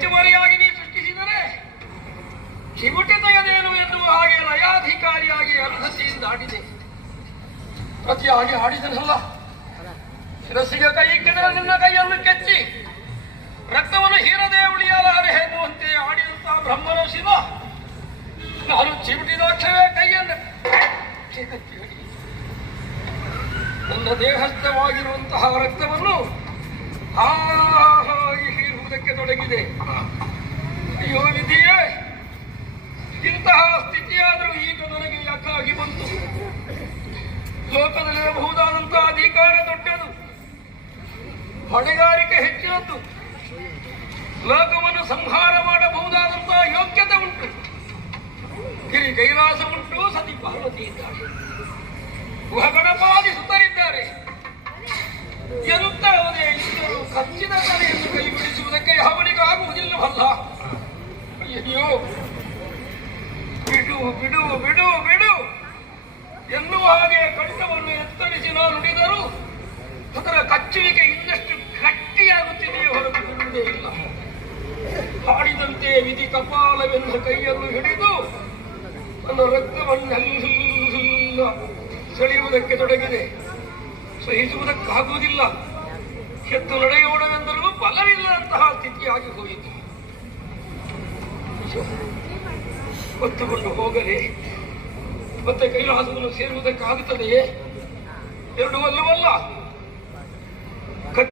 ಹೆಚ್ಚುವರಿಯಾಗಿ ನೀ ಸೃಷ್ಟಿಸಿದರೆ ಚಿಮುಟೆ ತೆಗೆದೇನು ಎನ್ನುವ ಹಾಗೆ ಲಯಾಧಿಕಾರಿಯಾಗಿ ಅನುಸತಿಯಿಂದ ಆಡಿದೆ. ಪ್ರತಿಯಾಗಿ ಆಡಿದನಲ್ಲ, ಶಿರಸ್ಸಿಗೆ ಕೈ ಕೆದರ ನಿನ್ನ ಕೈಯನ್ನು ಕೆಚ್ಚಿ ರಕ್ತವನ್ನು ಹೀರದೆ ಉಳಿಯಲಾರೆ ಎನ್ನುವಂತೆ ಆಡಿದಂತಹ ಬ್ರಹ್ಮನ ಶಿವ ನಾನು ಚಿಮುಟಿದಾಕ್ಷವೇ ಕೈಯನ್ನು ನನ್ನ ದೇಹಸ್ಥವಾಗಿರುವಂತಹ ರಕ್ತವನ್ನು ಹಾಗೆ ಹೀರುವುದಕ್ಕೆ ತೊಡಗಿದೆ. ಅಯ್ಯೋ ವಿಧಿಯೇ, ಇಂತಹ ಸ್ಥಿತಿಯಾದರೂ ಈಗ ನನಗೆ ಯಾಕಾಗಿ ಬಂತು? ಲೋಕದಲ್ಲಿರಬಹುದಾದಂತಹ ಅಧಿಕಾರ ದೊಡ್ಡದು, ಹೊಣೆಗಾರಿಕೆ ಹೆಚ್ಚಿನದ್ದು, ಲೋಕವನ್ನು ಸಂಹಾರ ಮಾಡಬಹುದಾದಂತಹ ಯೋಗ್ಯತೆ ಉಂಟು, ಗಿರಿ ಕೈಲಾಸ ಉಂಟು, ಸತಿ ಪಾರ್ವತಿ ಇದ್ದಾರೆ, ಗಣಪಾದಿ ಸುತ್ತರಿದ್ದಾರೆ. ಎನ್ನುತ್ತವನೇ ಇದ್ದರೂ ಕಚ್ಚಿದ ತಲೆಯನ್ನು ಕೈ ಬಿಡಿಸುವುದಕ್ಕೆ ಯಾವನಿಗಾಗುವುದಿಲ್ಲವಲ್ಲ. ಅಯ್ಯೋ, ಬಿಡು ಬಿಡು ಬಿಡು ಬಿಡು ಎನ್ನುವ ಹಾಗೆ ಕಂಠವನ್ನು ಎತ್ತರಿಸಿ ನಾನು ನುಡಿದರೂ ಅದರ ಕಚ್ಚುವಿಕೆ ಇನ್ನಷ್ಟು ಗಟ್ಟಿಯಾಗುತ್ತಿದೆಯೇ ಹೊರತು ಬಿಡುವುದೇ ಇಲ್ಲ. ಹಾಡಿದಂತೆ ವಿಧಿ ಕಪಾಲವೆಂದು ಕೈಯನ್ನು ಹಿಡಿದು ನನ್ನ ರಕ್ತವನ್ನೆಲ್ಲ ಸೆಳೆಯುವುದಕ್ಕೆ ತೊಡಗಿದೆ. ಸಹಿಸುವುದಕ್ಕಾಗುವುದಿಲ್ಲ. ಎದ್ದು ನಡೆಯೋಣವೆಂದರೂ ಬಲವಿಲ್ಲದಂತಹ ಸ್ಥಿತಿಯಾಗಿ ಹೋಯಿತು. ಹೊತ್ತುಕೊಂಡು ಹೋಗಲೇ ಮತ್ತೆ ಕೈಲಾಸವನ್ನು ಸೇರುವುದಕ್ಕಾಗುತ್ತದೆಯೇ? ಎರಡೂ ಅಲ್ಲವಲ್ಲ.